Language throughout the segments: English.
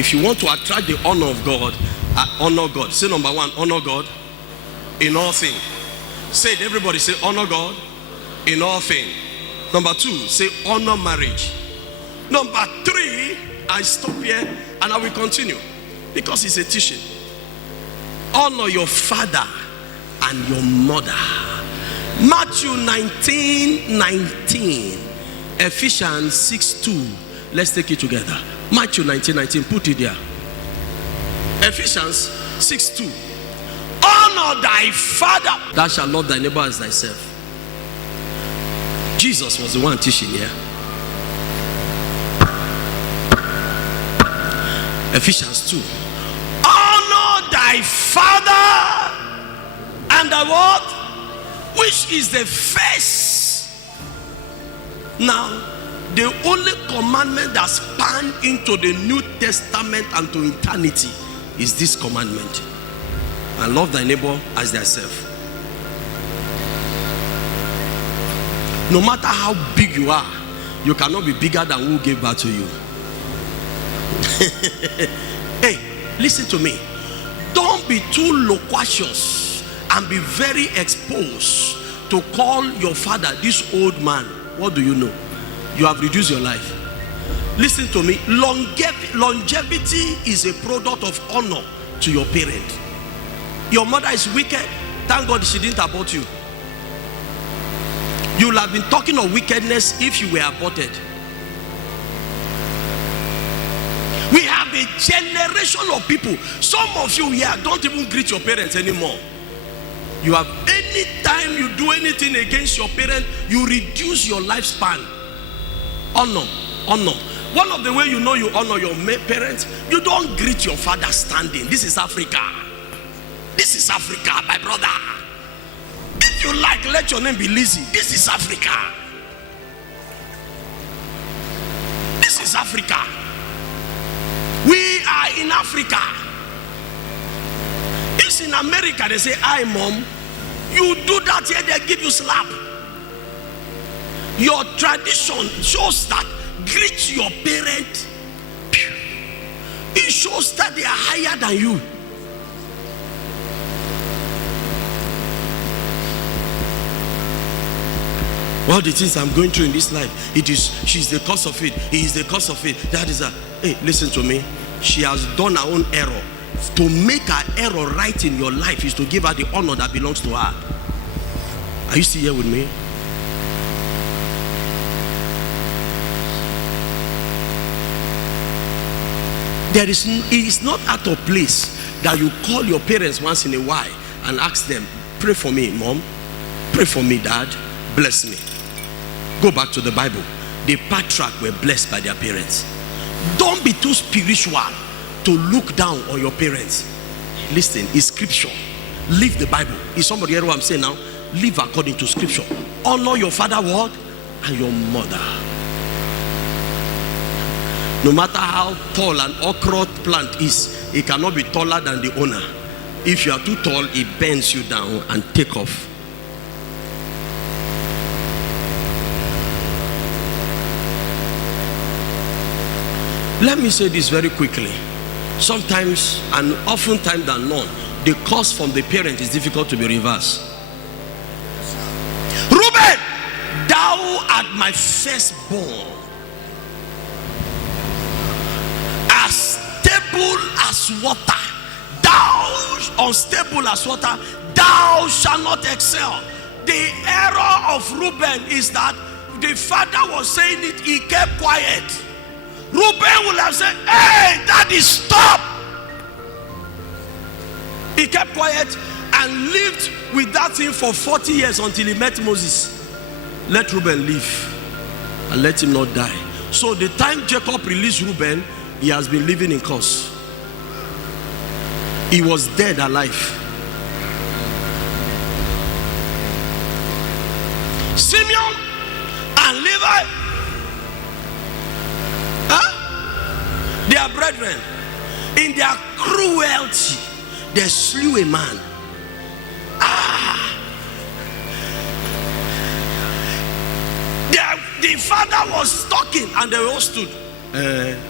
If you want to attract the honor of God, honor God. Say number one, honor God in all things. Say it, everybody say honor God in all things. Number two, say honor marriage. Number three, I stop here and I will continue because it's a teaching. Honor your father and your mother. Matthew 19:19, Ephesians 6:2. Let's take it together. Matthew 19:19, put it there. Ephesians 6:2. Honor thy father. Thou shalt love thy neighbor as thyself. Jesus was the one teaching here. Ephesians 2. Honor thy father and thy what? Which is the first. Now, the only commandment that spans into the New Testament and to eternity is this commandment. And love thy neighbor as thyself. No matter how big you are, you cannot be bigger than who gave birth to you. Hey, listen to me. Don't be too loquacious and be very exposed to call your father this old man. What do you know? You have reduced your life. Listen to me. Longevity is a product of honor to your parent. Your mother is wicked. Thank God she didn't abort you. You will have been talking of wickedness if you were aborted. We have a generation of people. Some of you here don't even greet your parents anymore. You have, anytime you do anything against your parents, you reduce your lifespan. Honor. One of the ways you know you honor your parents, you don't greet your father standing. This is Africa. This is Africa, my brother. If you like, let your name be Lizzie. This is Africa. This is Africa. We are in Africa. It's in America. They say, "Hi, mom." You do that here, they give you slap. Your tradition shows that greet your parent. It shows that they are higher than you. All the things I'm going through in this life, she's the cause of it. He is the cause of it. That is a, hey, listen to me. She has done her own error. To make her error right in your life is to give her the honor that belongs to her. Are you still here with me? It's not out of place that you call your parents once in a while and ask them, pray for me, mom. Pray for me, dad. Bless me. Go back to the Bible. The patriarchs were blessed by their parents. Don't be too spiritual to look down on your parents. Listen, it's scripture. Live the Bible. Is somebody hear what I'm saying now? Live according to scripture. Honor your father, what? And your mother. No matter how tall an okra plant is, it cannot be taller than the owner. If you are too tall, it bends you down and take off. Let me say this very quickly. Sometimes, and oftentimes than none, the curse from the parent is difficult to be reversed. Reuben, thou art my firstborn, as stable as water. Thou, unstable as water, thou shalt not excel. The error of Reuben is that the father was saying it, he kept quiet. Reuben will have said, "Hey, daddy, stop." He kept quiet and lived with that thing for 40 years until he met Moses. Let Reuben live and let him not die. So the time Jacob released Reuben, he has been living in curse. He was dead alive. Simeon and Levi, they are brethren. In their cruelty, they slew a man. The father was talking and they all stood.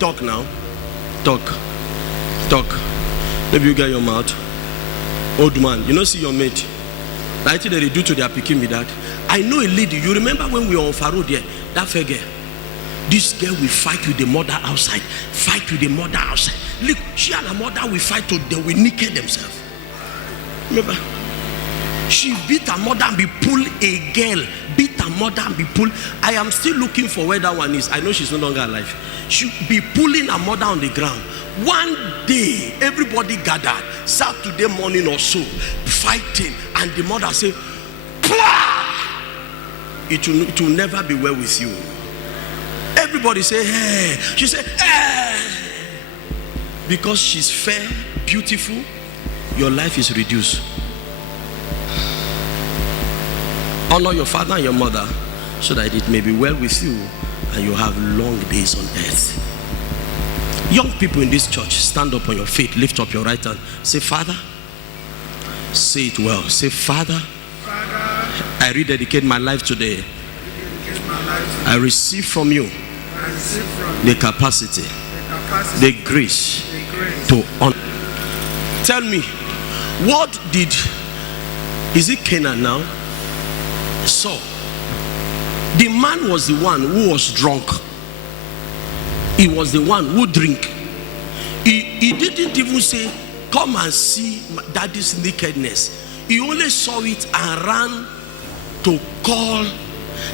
Talk now. Talk. Talk. Maybe you get your mouth. Old man, you know, see your mate. I think they do to their picking with that. I know a lady. You remember when we were on Faro there? That fair girl. This girl will fight with the mother outside. Fight with the mother outside. Look, she and her mother will fight till they will naked themselves. Remember? She beat her mother and be pull a girl. Beat her mother and be pull. I am still looking for where that one is. I know she's no longer alive. She be pulling her mother on the ground. One day, everybody gathered. Saturday morning or so, fighting. And the mother said, it will never be well with you. Everybody say, hey. She said, hey. Because she's fair, beautiful, your life is reduced. Honor your father and your mother so that it may be well with you and you have long days on earth. Young people in this church, stand up on your feet, lift up your right hand. Say, Father. Say it well. Say, Father, I rededicate my life today. I receive from you the capacity, the grace to honor. Tell me, what did, is it Canaan now? So, the man was the one who was drunk. He was the one who drink. He didn't even say, come and see daddy's nakedness. He only saw it and ran to call.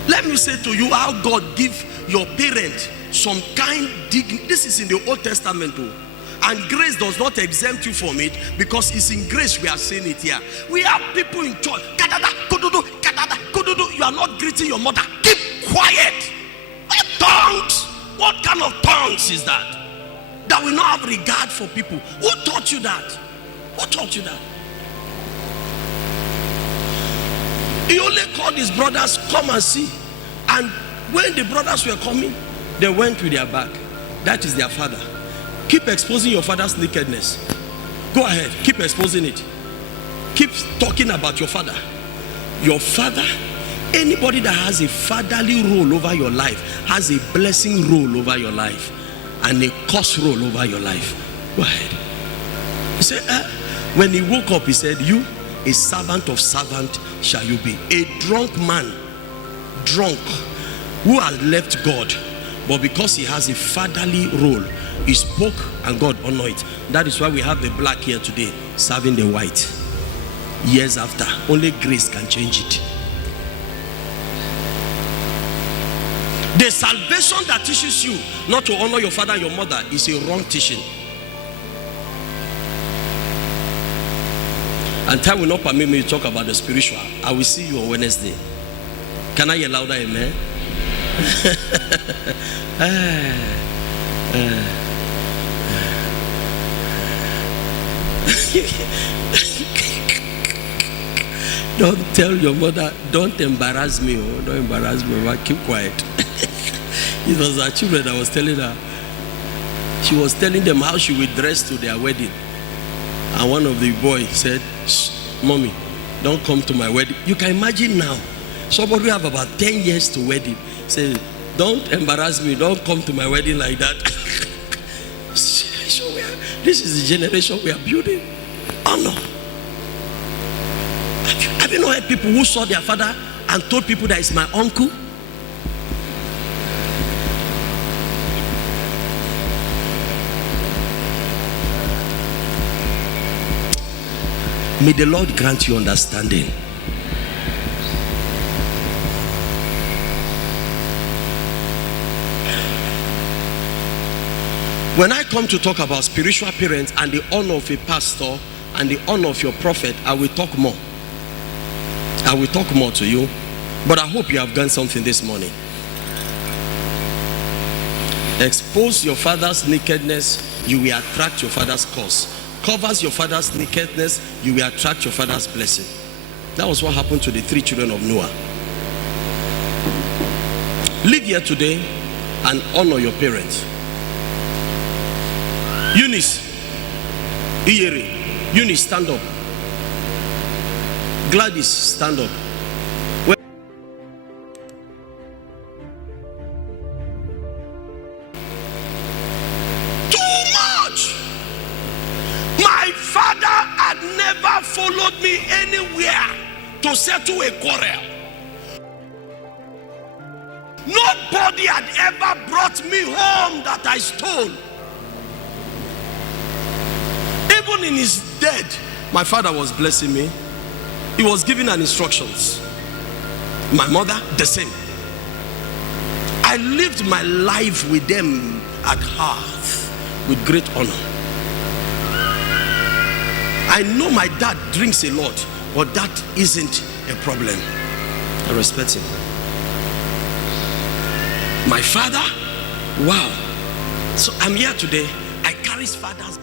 Let me say to you how God give your parent some kind dignity. This is in the Old Testament too. And grace does not exempt you from it, because it's in grace we are saying it here. We have people in church. You are not greeting your mother. Keep quiet. What tongues? What kind of tongues is that? That will not have regard for people. Who taught you that? Who taught you that? He only called his brothers, come and see. And when the brothers were coming, they went with their back. That is their father. Keep exposing your father's nakedness. Go ahead, keep exposing it. Keep talking about your father. Your father, anybody that has a fatherly role over your life has a blessing role over your life and a curse role over your life. Go ahead. He said, when he woke up, he said, you, a servant of servant shall you be. A drunk man, drunk, who has left God, but because he has a fatherly role, he spoke and God honored it. That is why we have the black here today serving the white. Years after, only grace can change it. The salvation that teaches you not to honor your father and your mother is a wrong teaching. And time will not permit me to talk about the spiritual. I will see you on Wednesday. Can I hear louder, amen? Don't tell your mother, don't embarrass me. Oh, don't embarrass me. But keep quiet. It was her children that was telling her. She was telling them how she would dress to their wedding. And one of the boys said, Mommy, don't come to my wedding. You can imagine now, somebody who have about 10 years to wedding, say, don't embarrass me, don't come to my wedding like that. So this is the generation we are building. Honor. Have you not heard people who saw their father and told people that it's my uncle? May the Lord grant you understanding. When I come to talk about spiritual parents and the honor of a pastor and the honor of your prophet, I will talk more. I will talk more to you. But I hope you have done something this morning. Expose your father's nakedness, you will attract your father's curse. Covers your father's nakedness, you will attract your father's blessing. That was what happened to the 3 children of Noah. Live here today and honor your parents. Eunice, Iyeri, Eunice, stand up. Gladys, stand up. Too much. followed me anywhere to settle a quarrel. Nobody had ever brought me home that I stole. Even in his death, my father was blessing me. He was giving an instructions. My mother, the same. I lived my life with them at heart with great honor. I know my dad drinks a lot, but that isn't a problem. I respect him. My father, wow. So I'm here today. I carry his father's